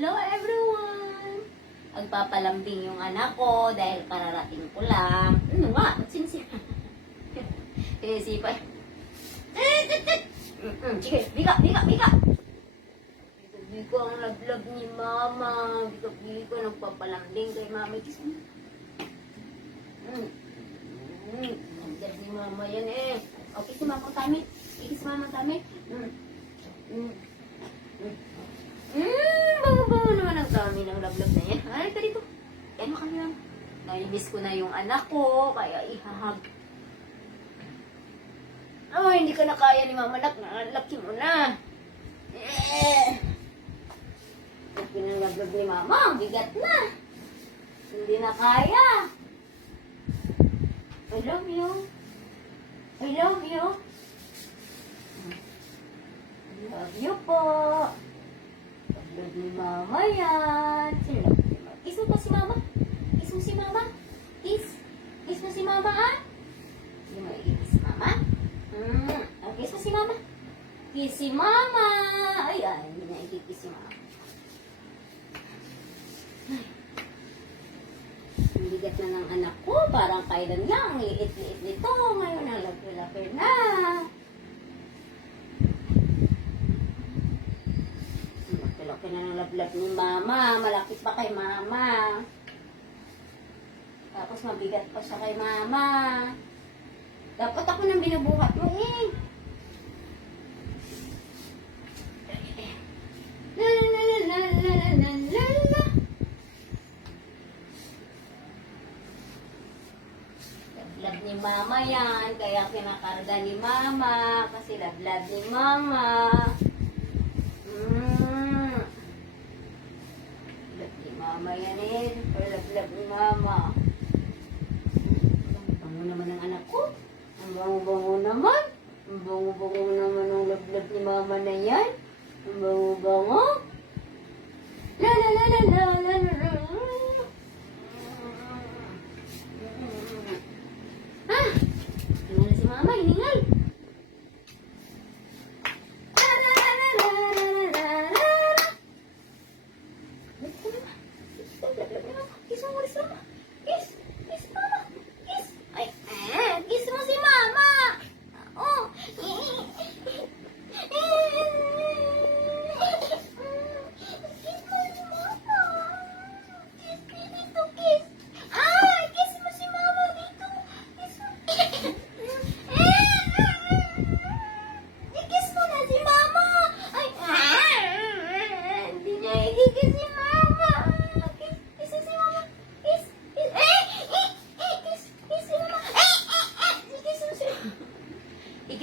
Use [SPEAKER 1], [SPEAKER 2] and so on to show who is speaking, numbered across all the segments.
[SPEAKER 1] Hello everyone! Agpapalambing yung anak ko dahil kararating ko lang. Ano nga? Sinsi. Sinisipan. Eh, eh, eh! Sige, biga, biga, biga! Bigo ang laglag ni mama. Bigo, bigo, nagpapalambing kay mama. Kiss mo. Mm. Mm. Ang ni mama yan eh. Okay, si mama kami. Ikis mama kami. Mm. Mm. Dami ng lablab na yan. Ay, ka dito. Ano ka lang? Naibis ko na yung anak ko, kaya ihahag. Oh, hindi ka na kaya ni Mama Nak. Laki mo na. Eh. Pinangablog ni Mama, bigat na. Hindi na kaya. I love you. I love you. I love you po. Love ni Mama. Sino? Kiss mo pa si Mama. Kiss mo si Mama. Kiss. Kiss mo si Mama, ah. Hindi mo i-kiss si Mama. Mm. Kiss mo si Mama. Kiss si Mama. Ay, ay, hindi na i-kiss si Mama. Ay. Ang bigat na ng anak ko. Parang kailan lang. Ang liit-liit nito. Ngayon ang laki-laki na. Lablab ni Mama. Malapit pa kay Mama. Tapos mabigat pa siya kay Mama. Dapat ako nang binubuhat mo eh. La ni Mama yan. Kaya kinakarga ni Mama. Kasi lablab ni Mama. Mm. Ni Mama yan eh. Pero lablab ni Mama. Ang bango naman ng anak ko. Ang bango-bango naman. Ang bango-bango naman ng lablab ni Mama na yan. Ang bango-bango.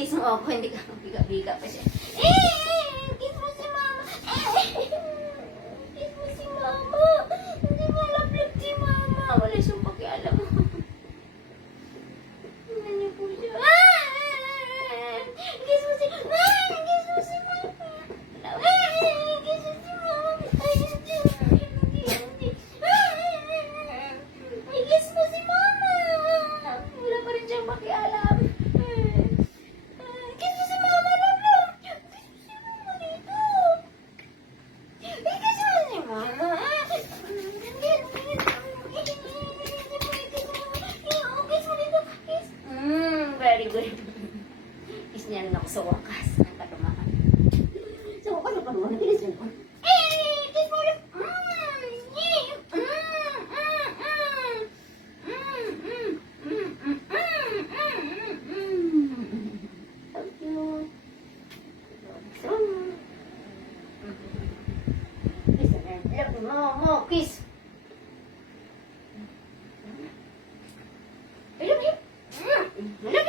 [SPEAKER 1] Mo ako, hindi ka biga-biga pa siya. Eh, kiss mo si Mama. Eh, very good. Is niya na ako sa wakas ng katumaan. Sa wakas ng katumaan, natilis mo ko. Eh, kiss mo yung... Mo, mo, kiss. Look, look.